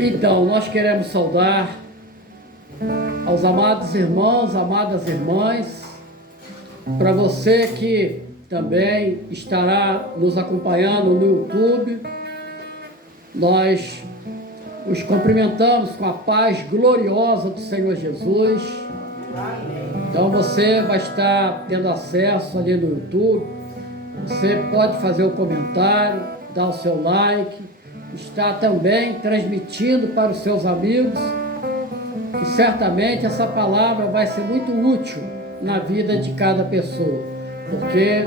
Então, nós queremos saudar aos amados irmãos, amadas irmãs, para você que também estará nos acompanhando no YouTube, nós os cumprimentamos com a paz gloriosa do Senhor Jesus. Então você vai estar tendo acesso ali no YouTube, você pode fazer o comentário, dar o seu like, está também transmitindo para os seus amigos, e certamente essa palavra vai ser muito útil na vida de cada pessoa, porque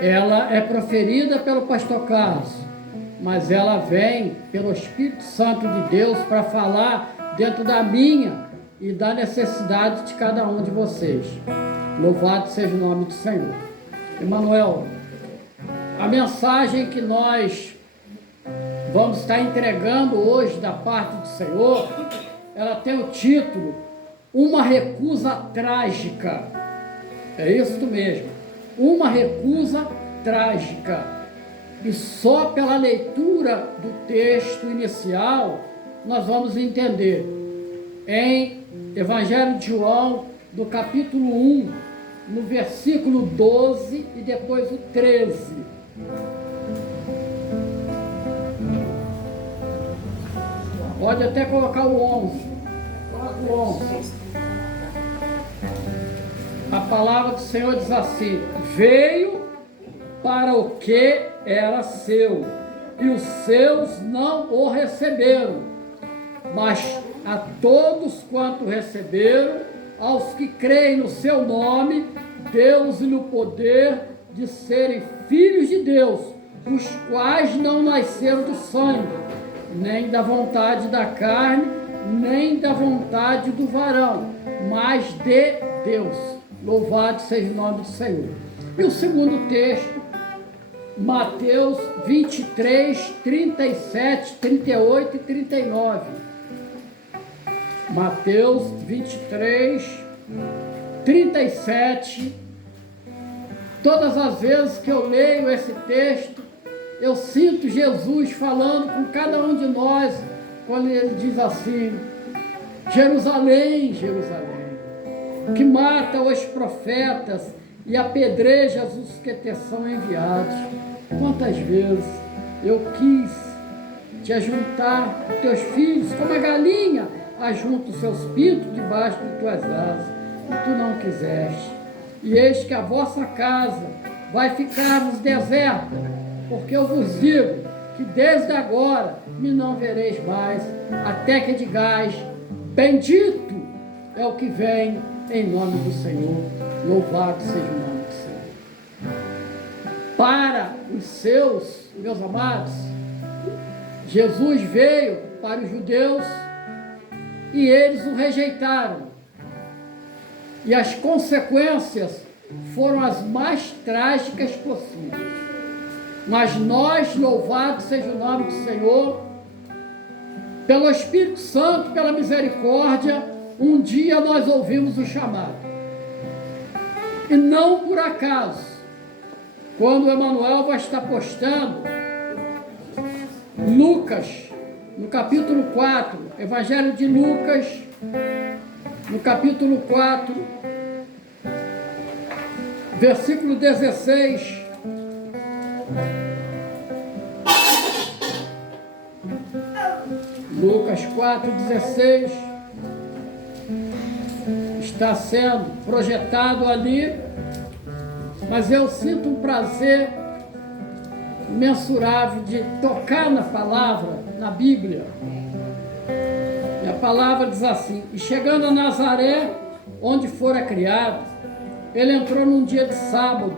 ela é proferida pelo pastor Carlos, mas ela vem pelo Espírito Santo de Deus para falar dentro da minha e da necessidade de cada um de vocês. Louvado seja o nome do Senhor. Emanuel, a mensagem que nós vamos estar entregando hoje da parte do Senhor, ela tem o título Uma Recusa Trágica. É isso mesmo, uma recusa trágica. E só pela leitura do texto inicial nós vamos entender. Em Evangelho de João, no capítulo 1, no versículo 12 e depois o 13. Pode até colocar o 11. Coloca o 11. A palavra do Senhor diz assim: veio para o que era seu, e os seus não o receberam. Mas a todos quanto receberam, aos que creem no seu nome, deu-lhe o poder de serem filhos de Deus, os quais não nasceram do sangue, nem da vontade da carne, nem da vontade do varão, mas de Deus. Louvado seja o nome do Senhor. E o segundo texto, Mateus 23, 37, 38 e 39. Mateus 23, 37. Todas as vezes que eu leio esse texto, eu sinto Jesus falando com cada um de nós, quando ele diz assim: Jerusalém, Jerusalém, que mata os profetas e apedreja os que te são enviados. Quantas vezes eu quis te ajuntar com teus filhos, como a galinha ajunta os seus pintos debaixo de tuas asas, e tu não quiseste. E eis que a vossa casa vai ficar-vos deserta, porque eu vos digo que desde agora me não vereis mais, até que digais: bendito é o que vem em nome do Senhor. Louvado seja o nome do Senhor. Para os seus, meus amados, Jesus veio para os judeus e eles o rejeitaram. E as consequências foram as mais trágicas possíveis. Mas nós, louvado seja o nome do Senhor, pelo Espírito Santo, pela misericórdia, um dia nós ouvimos o chamado. E não por acaso, quando o Emanuel vai estar postando Lucas, no capítulo 4, Evangelho de Lucas, no capítulo 4, versículo 16. Lucas 4, 16. Está sendo projetado ali, mas eu sinto um prazer imensurável de tocar na palavra, na Bíblia. E a palavra diz assim: e chegando a Nazaré, onde fora criado, ele entrou num dia de sábado,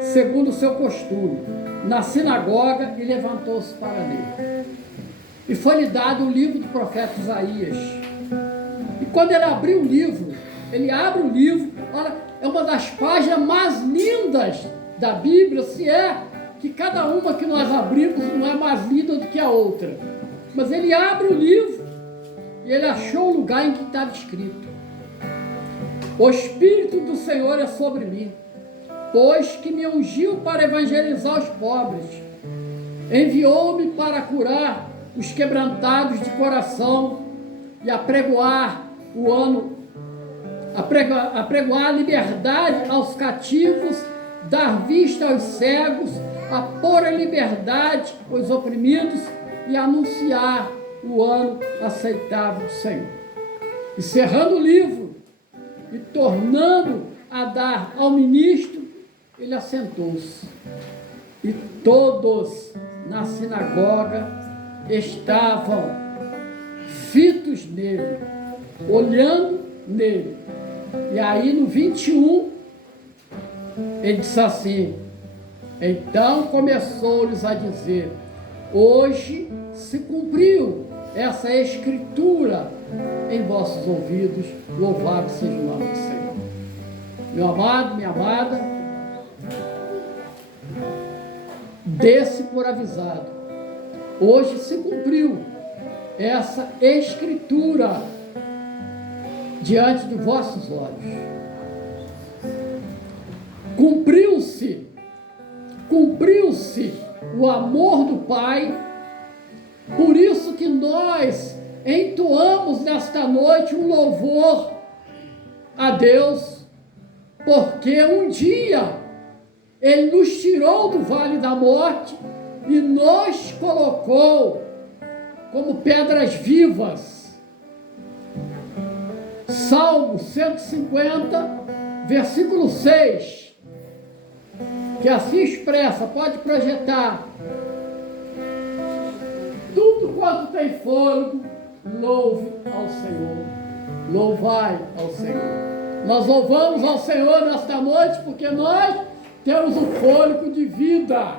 segundo o seu costume, na sinagoga, e levantou-se para ler. E foi-lhe dado o livro do profeta Isaías. E quando ele abriu o livro, ele abre o livro, olha, é uma das páginas mais lindas da Bíblia, se é que cada uma que nós abrimos não é mais linda do que a outra. Mas ele abre o livro e ele achou o lugar em que estava escrito: o Espírito do Senhor é sobre mim, pois que me ungiu para evangelizar os pobres, enviou-me para curar os quebrantados de coração e apregoar o ano, apregoar a liberdade aos cativos, dar vista aos cegos, a pôr a liberdade aos oprimidos e anunciar o ano aceitável do Senhor. Encerrando o livro e tornando a dar ao ministro, ele assentou-se. E todos na sinagoga estavam fitos nele, olhando nele. E aí no 21, ele disse assim: então começou-lhes a dizer: hoje se cumpriu essa escritura em vossos ouvidos, louvado seja o nome do Senhor. Meu amado, minha amada, desse por avisado, hoje se cumpriu essa escritura diante de vossos olhos. Cumpriu-se o amor do Pai, por isso que nós entoamos nesta noite um louvor a Deus, porque um dia Ele nos tirou do vale da morte e nos colocou como pedras vivas. Salmo 150, versículo 6, que assim expressa, pode projetar: tudo quanto tem fôlego, louve ao Senhor. Louvai ao Senhor. Nós louvamos ao Senhor nesta noite porque nós temos o fôlego de vida.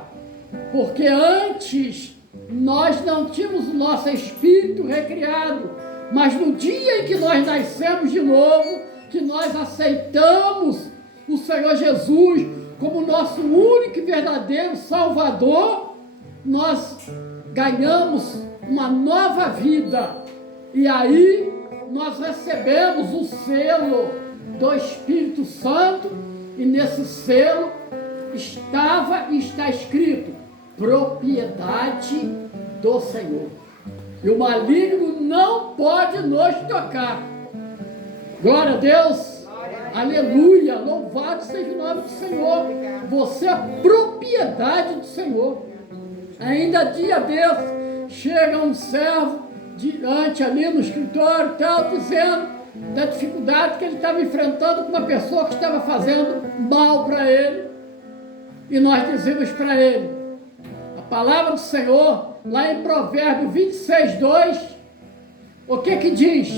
Porque antes nós não tínhamos o nosso espírito recriado, mas no dia em que nós nascemos de novo, que nós aceitamos o Senhor Jesus como nosso único e verdadeiro Salvador, nós ganhamos uma nova vida. E aí nós recebemos o selo do Espírito Santo, e nesse selo estava e está escrito: propriedade do Senhor. E o maligno não pode nos tocar. Glória a Deus. Aleluia. Louvado seja o nome do Senhor. Você é propriedade do Senhor. Ainda dia desse, chega um servo diante ali no escritório, tal, dizendo da dificuldade que ele estava enfrentando com uma pessoa que estava fazendo mal para ele. E nós dizemos para ele, a palavra do Senhor, lá em Provérbio 26, 2, o que diz?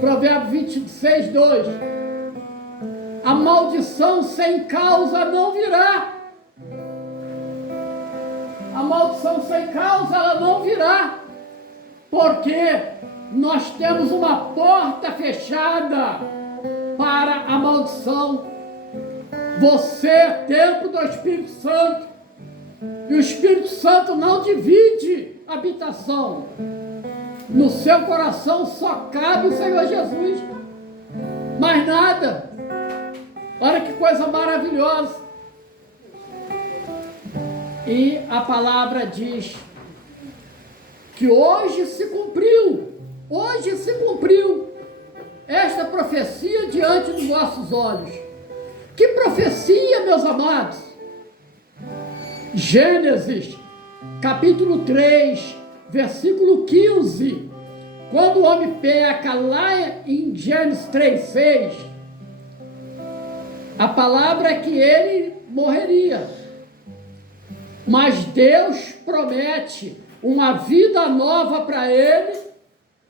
Provérbio 26, 2: a maldição sem causa não virá. A maldição sem causa ela não virá, porque nós temos uma porta fechada para a maldição. Você é templo do Espírito Santo, e o Espírito Santo não divide habitação. No seu coração só cabe o Senhor Jesus, mais nada. Olha que coisa maravilhosa. E a palavra diz que hoje se cumpriu esta profecia diante dos vossos olhos. Que profecia, meus amados? Gênesis, capítulo 3, versículo 15. Quando o homem peca, lá em Gênesis 3, 6, a palavra é que ele morreria. Mas Deus promete uma vida nova para ele,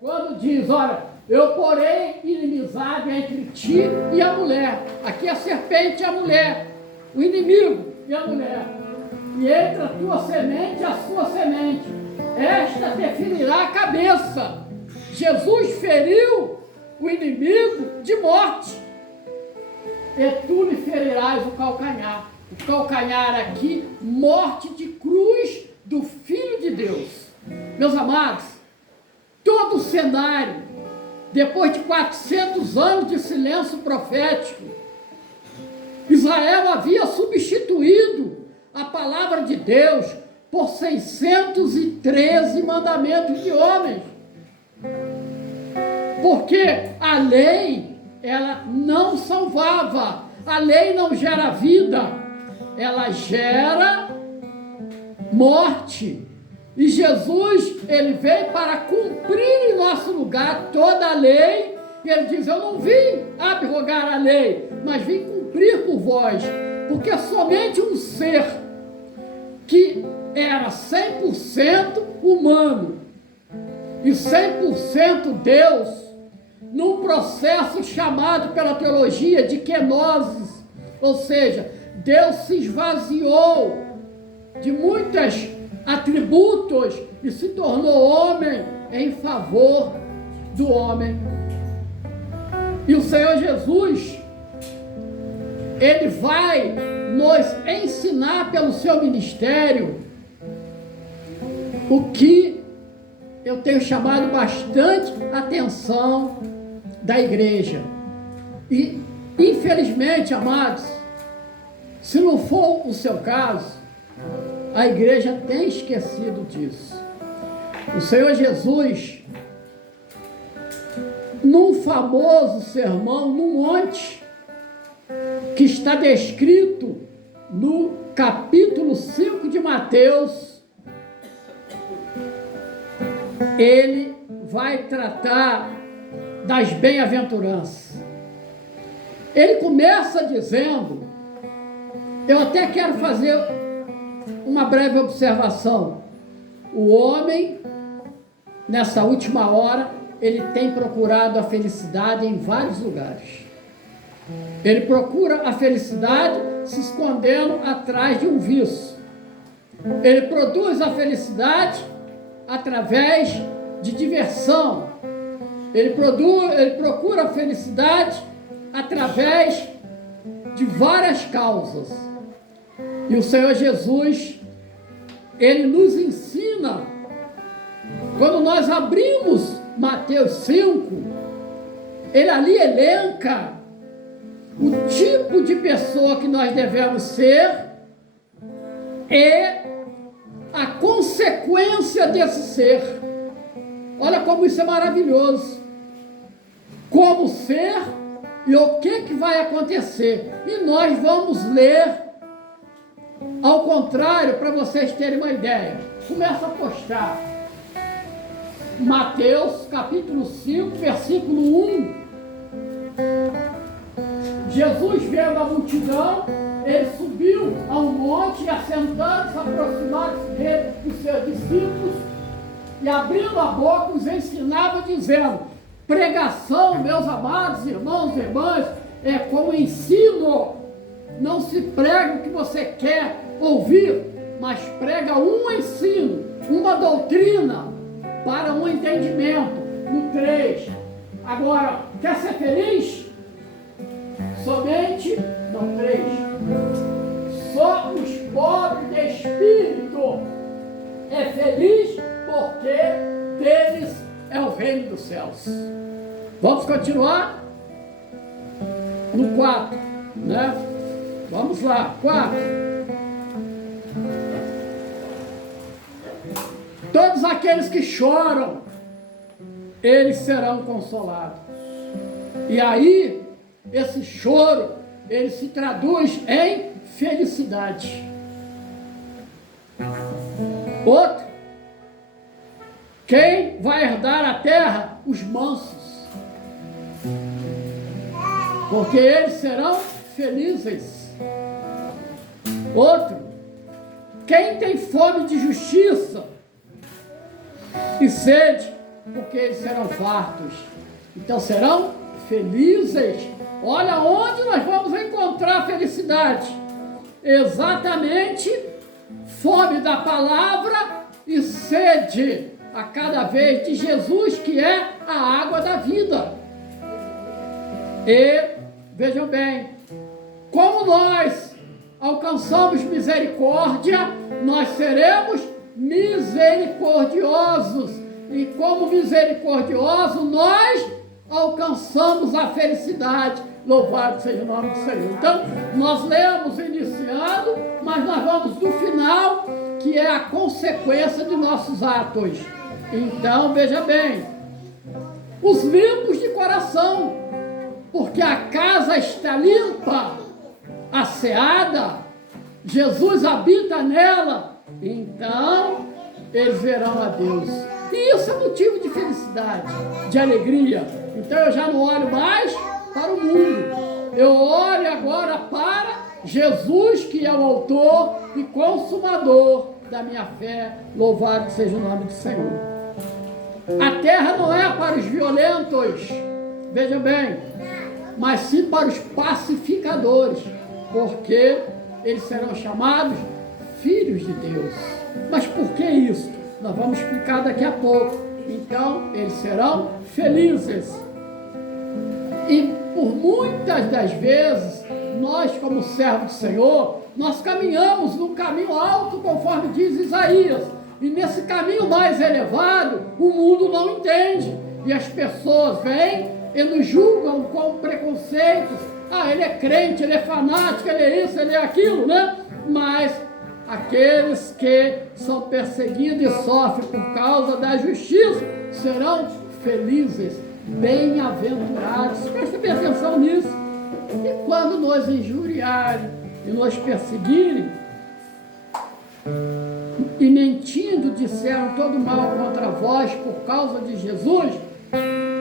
quando diz: olha, eu porei inimizade entre ti e a mulher. Aqui a serpente e a mulher, o inimigo e a mulher. E entre a tua semente e a sua semente, esta te ferirá a cabeça. Jesus feriu o inimigo de morte, e tu lhe ferirás o calcanhar. O calcanhar aqui, morte de cruz do Filho de Deus. Meus amados, todo o cenário, depois de 400 anos de silêncio profético, Israel havia substituído a palavra de Deus por 613 mandamentos de homens. Porque a lei, ela não salvava. A lei não gera vida. Ela gera morte. E Jesus, ele veio para cumprir em nosso lugar toda a lei. E ele diz, eu não vim abrogar a lei, mas vim cumprir por vós. Porque somente um ser que era 100% humano e 100% Deus, num processo chamado pela teologia de kenosis, ou seja, Deus se esvaziou de muitos atributos e se tornou homem em favor do homem. E o Senhor Jesus, ele vai nos ensinar pelo seu ministério o que eu tenho chamado bastante atenção da igreja. E, infelizmente, amados, se não for o seu caso, a igreja tem esquecido disso. O Senhor Jesus, num famoso sermão no monte, que está descrito no capítulo 5 de Mateus, ele vai tratar das bem-aventuranças. Ele começa dizendo, eu até quero fazer uma breve observação. O homem, nessa última hora, ele tem procurado a felicidade em vários lugares. Ele procura a felicidade se escondendo atrás de um vício. Ele produz a felicidade através de diversão. Ele procura a felicidade através de várias causas. E o Senhor Jesus, ele nos ensina, quando nós abrimos Mateus 5, ele ali elenca o tipo de pessoa que nós devemos ser e a consequência desse ser. Olha como isso é maravilhoso. Como ser e o que vai acontecer. E nós vamos ler ao contrário, para vocês terem uma ideia. Começa a postar Mateus capítulo 5, versículo 1. Jesus, vendo a multidão, ele subiu a um monte e, assentando-se, aproximaram-se dele os seus discípulos e, abrindo a boca, os ensinava, dizendo: pregação, meus amados irmãos e irmãs, é como ensino. Não se prega o que você quer ouvir, mas prega um ensino, uma doutrina para um entendimento. No 3. Agora, quer ser feliz? Somente no 3. Só os pobres de espírito é feliz, porque deles é o reino dos céus. Vamos continuar? No 4, né? Vamos lá, 4. Todos aqueles que choram, eles serão consolados. E aí, esse choro, ele se traduz em felicidade. Outro, quem vai herdar a terra? Os mansos. Porque eles serão felizes. Outro, quem tem fome de justiça e sede, porque eles serão fartos. Então serão felizes. Olha onde nós vamos encontrar a felicidade. Exatamente, fome da palavra e sede a cada vez de Jesus, que é a água da vida. E vejam bem, como nós alcançamos misericórdia, nós seremos misericordiosos. E como misericordiosos, nós alcançamos a felicidade. Louvado seja o nome do Senhor. Então, nós lemos iniciando, mas nós vamos do final, que é a consequência de nossos atos. Então, veja bem, os limpos de coração, porque a casa está limpa, asseada, Jesus habita nela, então eles verão a Deus. E isso é motivo de felicidade, de alegria. Então eu já não olho mais para o mundo, eu olho agora para Jesus, que é o autor e consumador da minha fé. Louvado seja o nome do Senhor. A terra não é para os violentos, veja bem, mas sim para os pacificadores, porque eles serão chamados filhos de Deus. Mas por que isso? Nós vamos explicar daqui a pouco. Então, eles serão felizes. E por muitas das vezes, nós como servos do Senhor, nós caminhamos num caminho alto, conforme diz Isaías. E nesse caminho mais elevado, o mundo não entende. E as pessoas vêm e nos julgam com preconceitos. Ah, ele é crente, ele é fanático, ele é isso, ele é aquilo, né? Mas aqueles que são perseguidos e sofrem por causa da justiça serão felizes, bem-aventurados. Preste bem atenção nisso. E quando nos injuriarem e nos perseguirem, e mentindo disseram todo mal contra vós por causa de Jesus,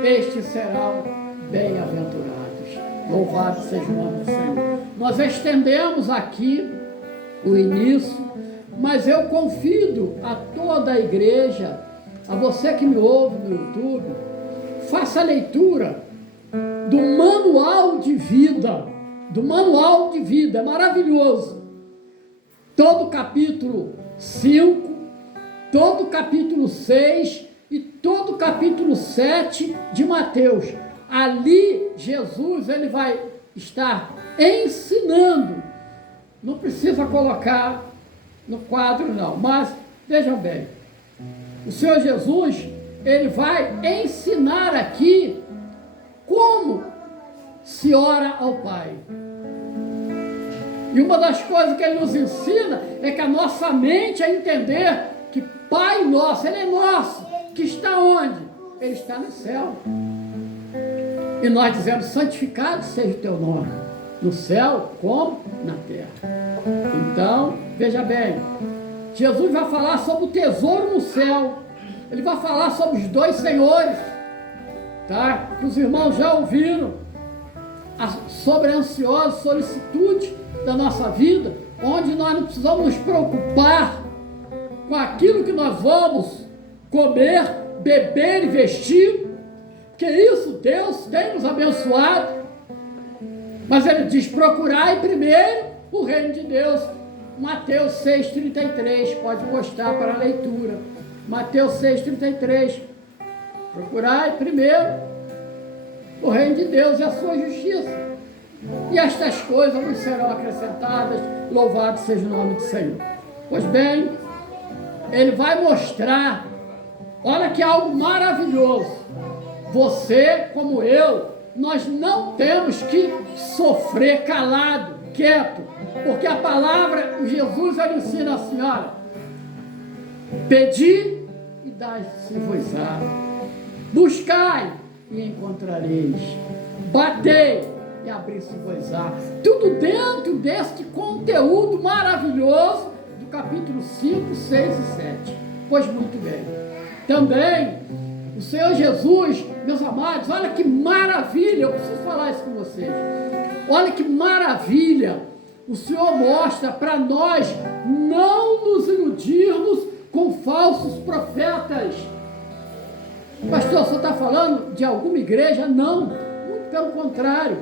estes serão bem-aventurados. Louvado seja o nome do Senhor. Nós estendemos aqui o início, mas eu convido a toda a igreja, a você que me ouve no YouTube, faça a leitura do manual de vida, é maravilhoso. Todo o capítulo 5, todo o capítulo 6 e todo o capítulo 7 de Mateus. Ali Jesus ele vai estar ensinando. Não precisa colocar no quadro não, mas vejam bem, o Senhor Jesus ele vai ensinar aqui como se ora ao Pai. E uma das coisas que ele nos ensina é que a nossa mente é entender que Pai nosso, ele é nosso, que está onde? Ele está no céu. E nós dizemos, santificado seja o teu nome, no céu como na terra. Então, veja bem, Jesus vai falar sobre o tesouro no céu, ele vai falar sobre os dois senhores, tá? Que os irmãos já ouviram, sobre a ansiosa solicitude da nossa vida, onde nós não precisamos nos preocupar com aquilo que nós vamos comer, beber e vestir, porque isso Deus tem nos abençoado. Mas ele diz, procurai primeiro o reino de Deus. Mateus 6,33, pode postar para a leitura. Mateus 6,33, procurai primeiro o reino de Deus e a sua justiça, e estas coisas nos serão acrescentadas. Louvado seja o nome do Senhor. Pois bem, ele vai mostrar, olha que algo maravilhoso. Você, como eu, nós não temos que sofrer calado, quieto, porque a palavra, Jesus, ele ensina assim, olha, pedi e dai-se-vos-á, buscai e encontrareis, batei e abrir-se-vos-á. Tudo dentro deste conteúdo maravilhoso do capítulo 5, 6 e 7. Pois muito bem. Também, o Senhor Jesus, meus amados, olha que maravilha, eu preciso falar isso com vocês. Olha que maravilha, o Senhor mostra para nós não nos iludirmos com falsos profetas. Pastor, o senhor está falando de alguma igreja? Não, muito pelo contrário.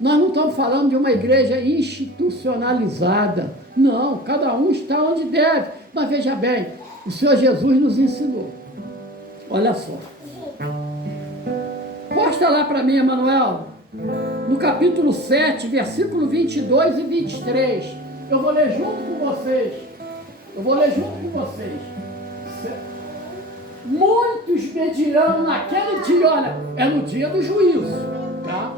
Nós não estamos falando de uma igreja institucionalizada. Não, cada um está onde deve. Mas veja bem, o Senhor Jesus nos ensinou. Olha só. Posta lá para mim, Emanuel, no capítulo 7, versículo 22 e 23. Eu vou ler junto com vocês. Muitos me dirão naquele dia, olha, é no dia do juízo, tá?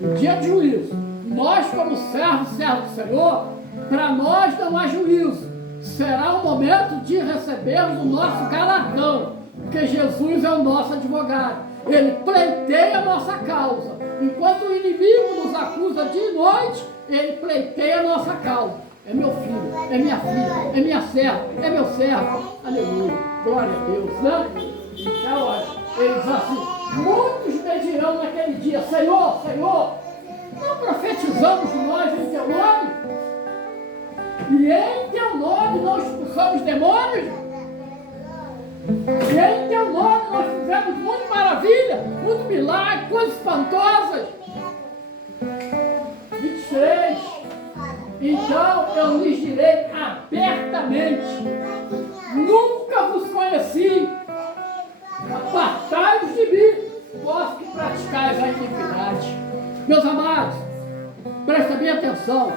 No dia do juízo. Nós, como servos do Senhor, para nós não há juízo. será o momento de recebermos o nosso galardão, porque Jesus é o nosso advogado. Ele pleiteia a nossa causa. Enquanto o inimigo nos acusa de noite, ele pleiteia a nossa causa. É meu filho, é minha filha, é minha serva, é meu servo. Aleluia, glória a Deus, né? Então, olha, ele diz assim, muitos me dirão naquele dia, Senhor, Senhor, não profetizamos nós em teu nome? E em teu nome não expulsamos demônios? E em teu nome nós fizemos muita maravilha, muito milagre, coisas espantosas. 23. Então eu lhes direi abertamente, nunca vos conheci, apartai-vos de mim, vós que praticais a iniquidade. Meus amados, prestem bem atenção,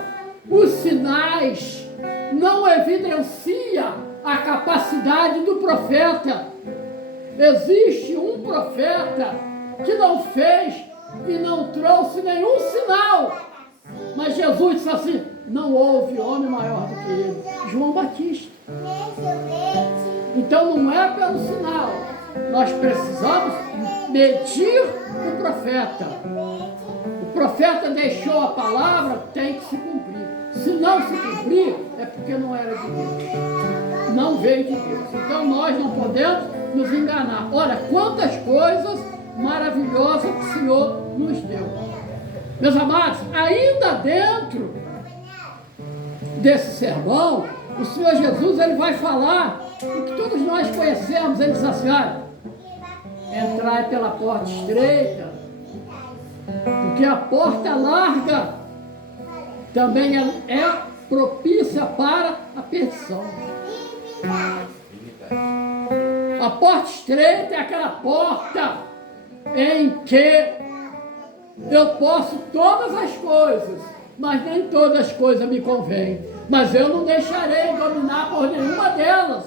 os sinais não evidenciam a capacidade do profeta. Existe um profeta que não fez e não trouxe nenhum sinal, mas Jesus disse assim, não houve homem maior do que ele, João Batista. Então não é pelo sinal, nós precisamos medir o profeta. O profeta deixou a palavra, tem que se cumprir. Se não se cumprir, é porque não era de Deus, não veio de Deus. Então nós não podemos nos enganar. Olha quantas coisas maravilhosas que o Senhor nos deu. Meus amados, ainda dentro desse sermão, o Senhor Jesus ele vai falar o que todos nós conhecemos. Ele diz assim, olha, entrai pela porta estreita, porque a porta larga também é propícia para a perdição. A porta estreita é aquela porta em que eu posso todas as coisas, mas nem todas as coisas me convêm. Mas eu não deixarei dominar por nenhuma delas.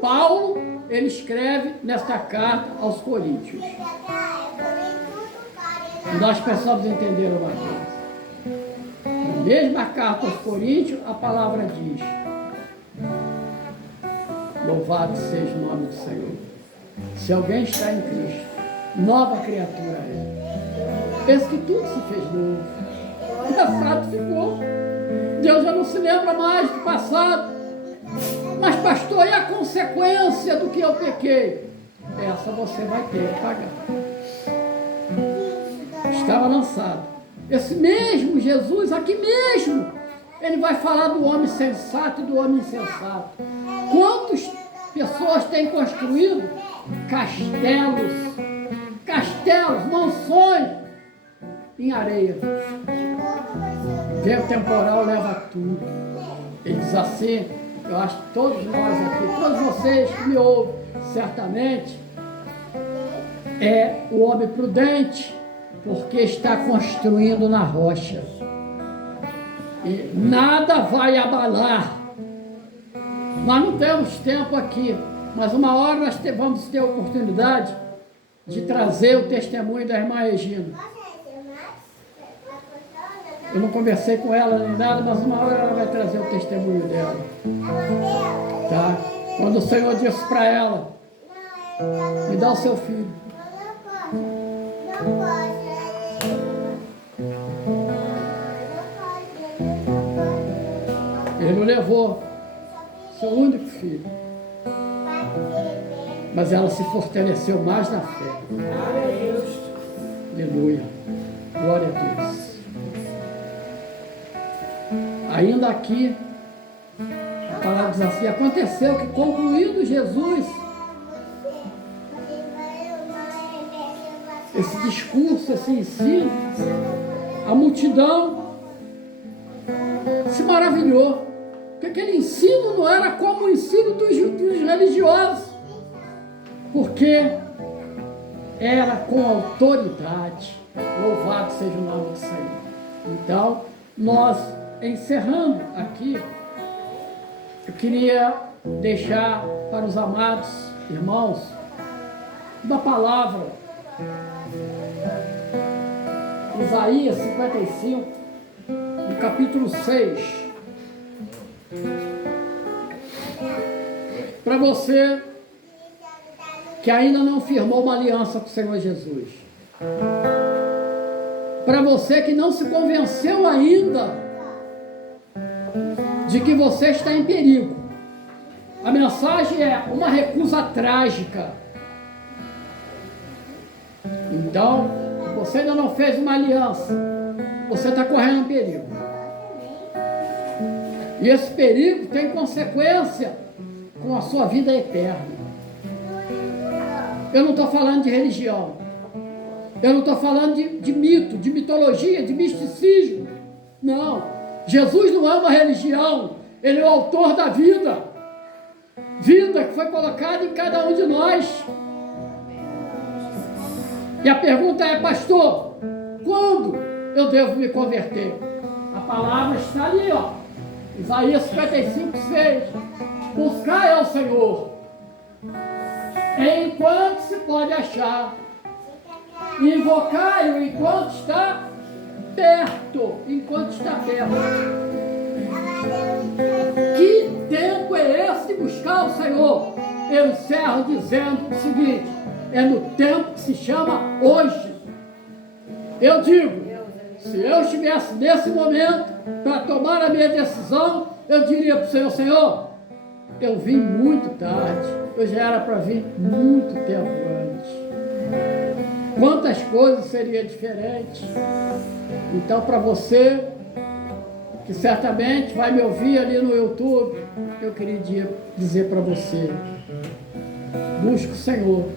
Paulo, ele escreve nesta carta aos Coríntios. E nós precisamos entender uma coisa. Na mesma carta aos Coríntios, a palavra diz, louvado seja o nome do Senhor. Se alguém está em Cristo, nova criatura é. Pensa que tudo se fez novo. O passado ficou. Deus já não se lembra mais do passado. Mas pastor, e a consequência do que eu pequei? Essa você vai ter que pagar. Estava lançado. Esse mesmo Jesus, aqui mesmo, ele vai falar do homem sensato e do homem insensato. Quantas pessoas têm construído castelos, mansões em areia? Vem o temporal, leva tudo. Ele diz assim, eu acho que todos nós aqui, todos vocês que me ouvem, certamente, é o homem prudente, porque está construindo na rocha. E nada vai abalar. Nós não temos tempo aqui, mas uma hora nós vamos ter a oportunidade de trazer o testemunho da irmã Regina. Eu não conversei com ela nem nada, mas uma hora ela vai trazer o testemunho dela. Tá? Quando o Senhor disse para ela, me dá o seu filho. Ele o levou, seu único filho. Mas ela se fortaleceu mais na fé. Aleluia. Glória a Deus. Ainda aqui, a palavra diz assim, aconteceu que concluído Jesus esse discurso, esse ensino, a multidão se maravilhou, porque aquele ensino não era como o ensino dos religiosos, porque era com autoridade. Louvado seja o nome do Senhor. Então, nós, encerrando aqui, eu queria deixar para os amados irmãos uma palavra, Isaías 55, no capítulo 6. Para você que ainda não firmou uma aliança com o Senhor Jesus. Para você que não se convenceu ainda de que você está em perigo. A mensagem é uma recusa trágica. Então, você ainda não fez uma aliança, você está correndo um perigo. E esse perigo tem consequência com a sua vida eterna. Eu não estou falando de religião. Eu não estou falando de mito, de mitologia, de misticismo. Não. Jesus não é uma religião. Ele é o autor da vida. Vida que foi colocada em cada um de nós. E a pergunta é, pastor, quando eu devo me converter? A palavra está ali, ó. Isaías 55:6. Buscai ao Senhor enquanto se pode achar. Invocai-o enquanto está perto. Enquanto está perto. Que tempo é esse de buscar o Senhor? Eu encerro dizendo o seguinte: é no tempo que se chama hoje. Eu digo, se eu estivesse nesse momento para tomar a minha decisão, eu diria para o Senhor: Senhor, eu vim muito tarde, eu já era para vir muito tempo antes. Quantas coisas seriam diferentes? Então, para você que certamente vai me ouvir ali no YouTube, eu queria dizer para você: busque o Senhor,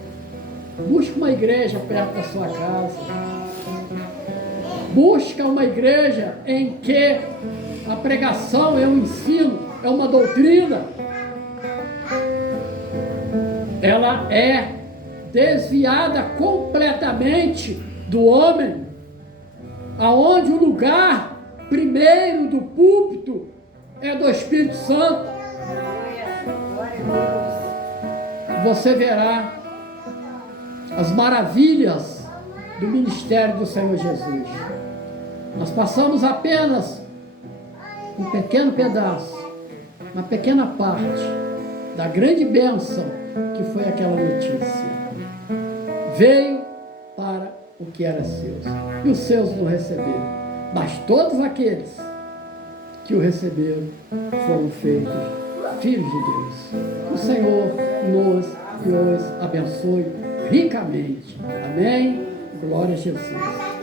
busque uma igreja perto da sua casa, busque uma igreja em que a pregação é um ensino, é uma doutrina, ela é desviada completamente do homem, aonde o lugar primeiro do púlpito é do Espírito Santo. Você verá as maravilhas do ministério do Senhor Jesus. Nós passamos apenas um pequeno pedaço, uma pequena parte da grande bênção que foi aquela notícia. Veio para o que era seu, e os seus não receberam, mas todos aqueles que o receberam foram feitos filhos de Deus. O Senhor nos e os abençoe ricamente. Amém? Glória a Jesus.